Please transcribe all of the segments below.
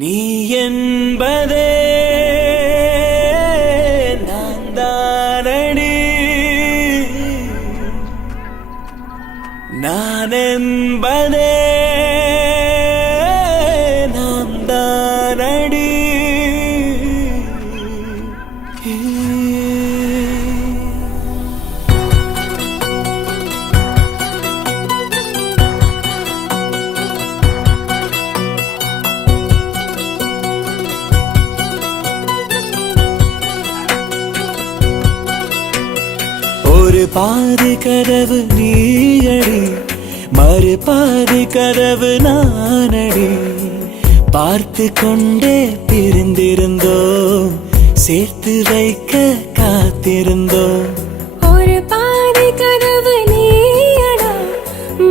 நீ என்பதே நான் தானடி, நான் என்பதே நாம் தானடி. ஒரு பாதி கதவு நீயடி, மறு பாதி கதவு நானடி. பார்த்து கொண்டே பிரிந்திருந்தோம், சேர்த்து வைக்க காத்திருந்தோம். ஒரு பாதி கதவு நீயடா,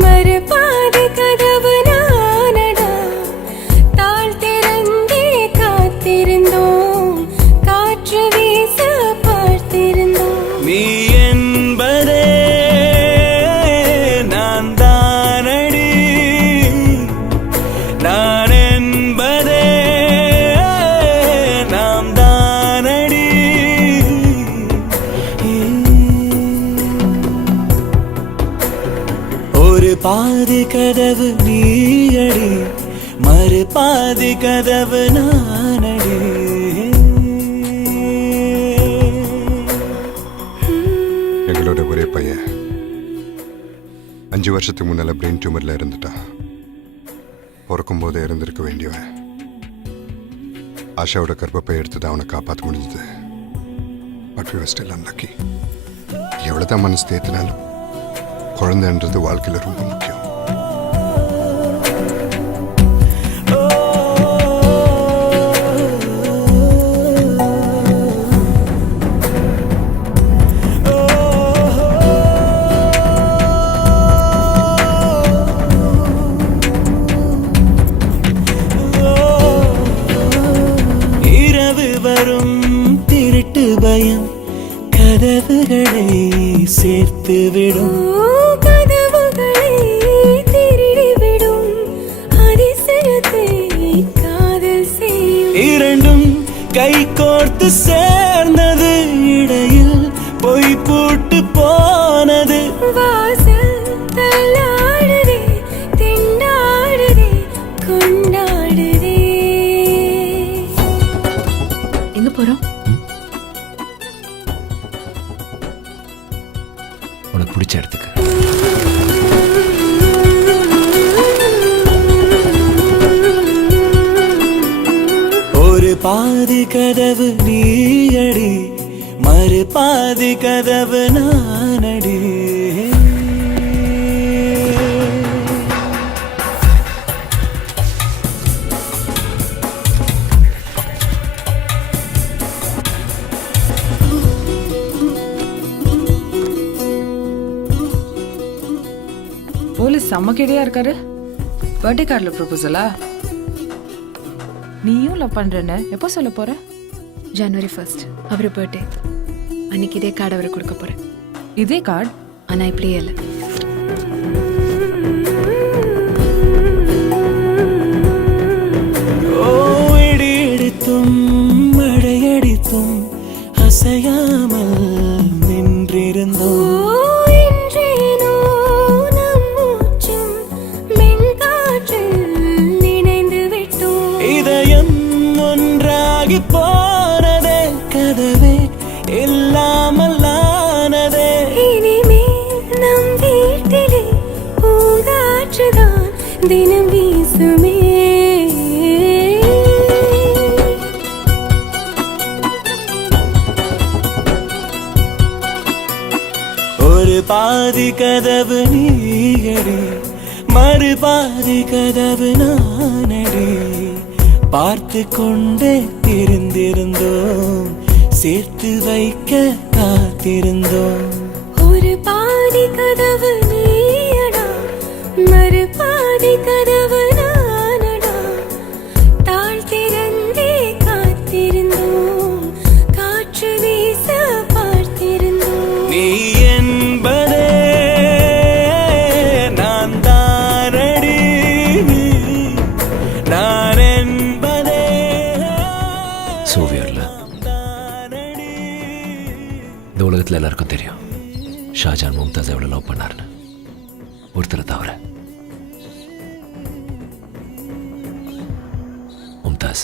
மறு பாதி கதவு நானடா. தாழ் திறந்தே காத்திருந்தோம், காற்று வீச பார்த்திருந்தோம். நீ என்பதே நான் தானடி, நான் என்பதே நாம் தானடி. ஒரு பாதி கதவு நீயடி, மறு பாதி கதவு நானடி. எங்களோட ஒரே பையன் 5 வருஷத்துக்கு முன்னால பிரெயின் டியூமர்ல இருந்துட்டான். பிறக்கும் போதே இருந்திருக்க வேண்டியவன். ஆஷாவோட கர்ப்பப்பை எடுத்து அவனை காப்பாற்ற முடிஞ்சது. But we were still unlucky. எவ்வளவுதான் மனசு தேத்தினாலும் குழந்தைன்றது வாழ்க்கையில ரொம்ப முக்கியம். வரும் திருட்டு பயம் கதவுகளை சேர்த்து விடும், கதவுகளை திருடிவிடும், அதிசயத்தை காதல் செய்யும். இரண்டும் கை கோர்த்து சேர்ந்தது, இடையில் பொய் பூட்டு போனது. வாசல் தள்ளாடுதே, திண்டாடுதே, கொண்டாடுதே. எங்க போறோம்? உனக்கு பிடிச்ச இடத்துக்கு. ஒரு பாதி கதவு நீயடி, மறு பாதி கதவு நானடி. போலீஸ் செம்ம கேடியா இருக்காரு. பர்த்டே கார்டில் ப்ரொபோசலா? நீயும் லவ் பண்றேன்னு எப்போ சொல்ல போற? January 1st அவர் பர்த்டே அன்னைக்கு இதே கார்டு அவருக்கு கொடுக்க போறேன். இதே கார்டு? ஆனா இப்படியே இல்லை. இடி இடித்தும் மழையடித்தும் அசையாமல் நின்றிருந்தோம். போனதே கதவே இல்லாமல் ஆனதே. இனிமேல் நம் வீட்டிலே பூங்காற்றுதான் தினம் வீசுமே. ஒரு பாதி கதவு நீயடி, மறு பாதி கதவு நானடி. பார்த்து கொண்டே தெரிந்திருந்தோம், சேர்த்து வைக்க காத்திருந்தோம். ஒரு பாதி கதவு நீயடா, மறு பாதி கதவு நானடா. தாழ் திறந்தே காத்திருந்தோம், காற்று வீச பார்த்திருந்தோம். நீ என்பதே நான் தானடி, நான் என்பதே இந்த உலகத்தில் எல்லாருக்கும் தெரியும் ஷாஜான் மும்தாஸ் எவ்வளோ லவ் பண்ணாருன்னு, ஒருத்தரை தவிர. மும்தாஸ்